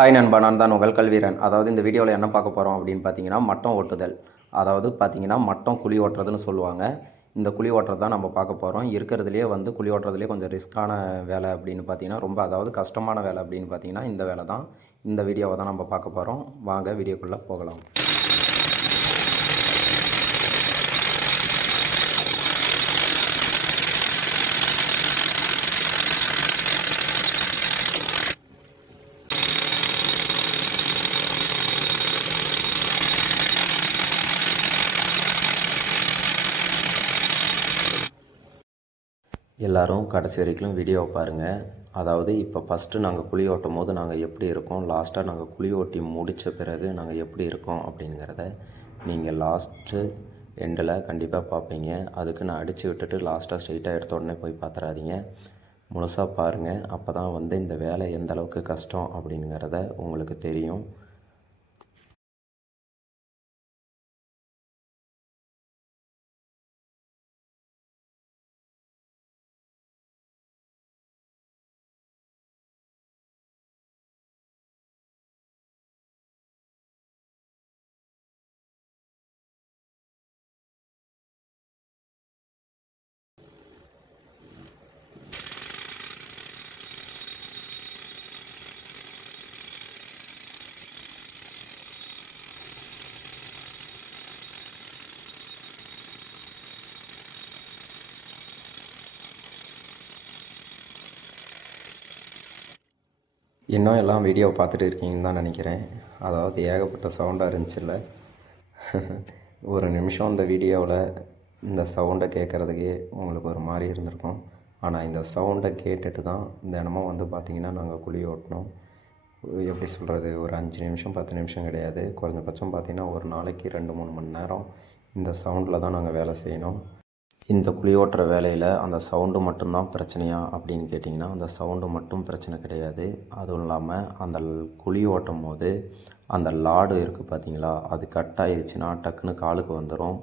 Hi நண்பா நான் தான் உங்கள் கல்வீரன். அதாவது இந்த வீடியோவில் என்ன பார்க்க போகிறோம் அப்படின்னு பார்த்தீங்கன்னா மட்டம் ஓட்டுதல். அதாவது பார்த்தீங்கன்னா மட்டம் குழி ஓட்டுறதுன்னு சொல்லுவாங்க. இந்த குழி ஓட்டுறது தான் நம்ம பார்க்க போகிறோம் இருக்கிறதுலே வந்து குழி ஓட்டுறதுலேயே கொஞ்சம் ரிஸ்க்கான வேலை அப்படின்னு பார்த்தீங்கன்னா ரொம்ப அதாவது கஷ்டமான வேலை அப்படின்னு பார்த்தீங்கன்னா இந்த வேலை தான். இந்த வீடியோவை தான் நம்ம பார்க்க போகிறோம் வாங்க வீடியோக்குள்ளே போகலாம். எல்லோரும் கடைசி வரைக்கும் வீடியோவை பாருங்கள் அதாவது இப்போ ஃபஸ்ட்டு நாங்கள் குழி ஓட்டும் போது நாங்கள் எப்படி இருக்கோம்? லாஸ்ட்டாக நாங்கள் குழி ஓட்டி முடித்த பிறகு நாங்கள் எப்படி இருக்கோம் அப்படிங்கிறத நீங்கள் லாஸ்ட்டு எண்டில் கண்டிப்பாக பார்ப்பீங்க அதுக்கு நான் அடித்து விட்டுட்டு லாஸ்ட்டாக ஸ்ட்ரைட்டாக எடுத்த உடனே போய் பார்த்துறாதீங்க முழுசாக பாருங்கள் அப்போ தான் வந்து இந்த வேலை எந்த அளவுக்கு கஷ்டம் அப்படிங்கிறத உங்களுக்கு தெரியும். இன்னும் எல்லாம் வீடியோ பார்த்துட்டு இருக்கீங்கன்னு தான் நினைக்கிறேன். அதாவது ஏகப்பட்ட சவுண்டாக இருந்துச்சுல்ல. ஒரு நிமிஷம் இந்த வீடியோவில் இந்த சவுண்டை கேட்குறதுக்கே உங்களுக்கு ஒரு மாதிரி இருந்திருக்கும். ஆனால் இந்த சவுண்டை கேட்டுட்டு தான் தினமும் வந்து பார்த்திங்கன்னா நாங்கள் குழி ஓட்டினோம் எப்படி சொல்கிறது ஒரு அஞ்சு நிமிஷம் பத்து நிமிஷம் கிடையாது. குறைஞ்சபட்சம் பார்த்திங்கன்னா ஒரு நாளைக்கு ரெண்டு மூணு மணி நேரம் இந்த சவுண்டில் தான் நாங்கள் வேலை செய்யணும். இந்த குழி ஓட்டுற வேலையில் அந்த சவுண்டு மட்டும்தான் பிரச்சனையா அப்படின்னு கேட்டிங்கன்னா அந்த சவுண்டு மட்டும் பிரச்சனை கிடையாது. அதுவும் இல்லாமல் அந்த குழி ஓட்டும் போது அந்த லாடு இருக்குது பார்த்தீங்களா அது கட் ஆயிடுச்சுன்னா டக்குன்னு காலுக்கு வந்துடும்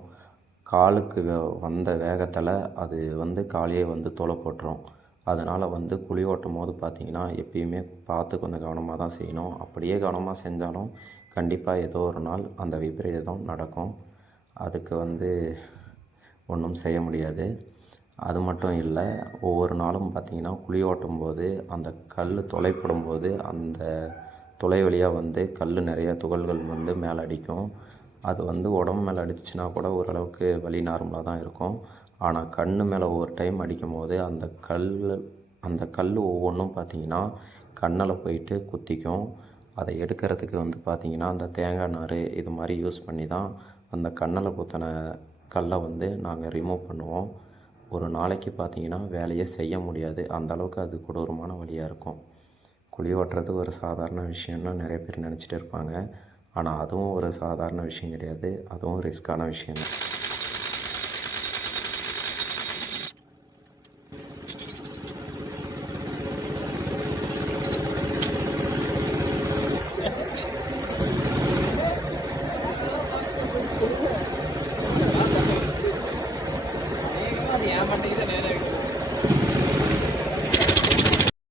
காலுக்கு வந்த வேகத்தில் அது வந்து காலையே வந்து தொலை போட்டுரும். அதனால் வந்து குழி ஓட்டும் போது பார்த்தீங்கன்னா எப்பயுமே பார்த்து கொஞ்சம் கவனமாக தான் செய்யணும். அப்படியே கவனமாக செஞ்சாலும் கண்டிப்பாக ஏதோ ஒரு நாள் அந்த விபரீதம் நடக்கும். அதுக்கு வந்து ஒன்றும் செய்ய முடியாது. அது மட்டும் இல்லை ஒவ்வொரு நாளும் பார்த்திங்கன்னா குழி ஓட்டும் போது அந்த கல் துளைப்படும் போது அந்த துளை வழியாக வந்து கல் நிறைய துகள்கள் வந்து மேலே அடிக்கும். அது வந்து உடம்பு மேலே அடிச்சுன்னா கூட ஓரளவுக்கு வலி நார்மலாக தான் இருக்கும். ஆனால் கண் மேலே ஒவ்வொரு டைம் அடிக்கும் போது அந்த கல் அந்த கல் ஒவ்வொன்றும் பார்த்திங்கன்னா கண்ணில் போயிட்டு குத்திக்கும். அதை எடுக்கிறதுக்கு வந்து பார்த்திங்கன்னா அந்த தேங்காய் நார் இது மாதிரி யூஸ் பண்ணி தான் அந்த கண்ணில் குத்தின கல்லை வந்து நாங்கள் ரிமூவ் பண்ணுவோம். ஒரு நாளைக்கு பார்த்தீங்கன்னா வேலையே செய்ய முடியாது. அந்தளவுக்கு அது கொடூரமான வழியாக இருக்கும். குழி ஓட்டுறது ஒரு சாதாரண விஷயம்னு நிறைய பேர் நினச்சிட்டு இருப்பாங்க. ஆனால் அதுவும் ஒரு சாதாரண விஷயம் கிடையாது. அதுவும் ரிஸ்க்கான விஷயம் தான்.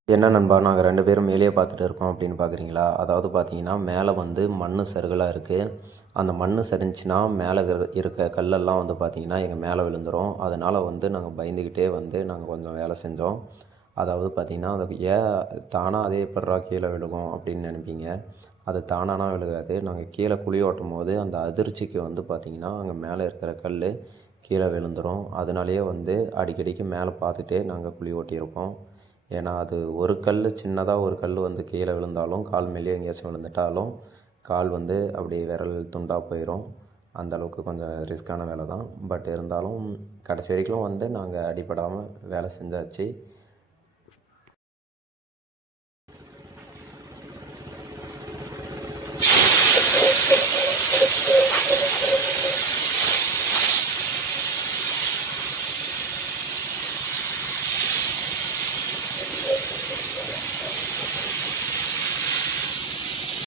என்ன நண்பா நாங்கள் ரெண்டு பேரும் மேலேயே பார்த்துட்டு இருக்கோம் அப்படின்னு பார்க்குறீங்களா அதாவது பார்த்தீங்கன்னா மேலே வந்து மண் சருகலாக இருக்குது அந்த மண் சரிஞ்சுன்னா மேலே இரு- இருக்க கல்லெல்லாம் வந்து பார்த்திங்கன்னா எங்கள் மேலே விழுந்துரும். அதனால் வந்து நாங்கள் பயந்துக்கிட்டே வந்து நாங்கள் கொஞ்சம் வேலை செஞ்சோம். அதாவது பார்த்திங்கன்னா அது ஏன் தானாக அதே எப்படா கீழே விழுகும் அப்படின்னு நினைப்பீங்க. அது தானானா விழுகாது. நாங்கள் கீழே குழி ஓட்டும் போது அந்த அதிர்ச்சிக்கு வந்து பார்த்திங்கன்னா அங்கே மேலே இருக்கிற கல் கீழே விழுந்துரும். அதனாலேயே வந்து அடிக்கடிக்கு மேலே பார்த்துட்டே நாங்கள் குழி ஓட்டியிருப்போம் ஏன்னா அது ஒரு கல் சின்னதாக ஒரு கல் வந்து கீழே விழுந்தாலும் கால் மேலேயே எங்கேயாச்சும் விழுந்துட்டாலும் கால் வந்து அப்படி விரல் துண்டாக போயிடும் அந்த அளவுக்கு கொஞ்சம் ரிஸ்க்கான வேலை தான். பட் இருந்தாலும் கடைசி வரைக்கும் வந்து நாங்கள் அடிபடாமல் வேலை செஞ்சாச்சு.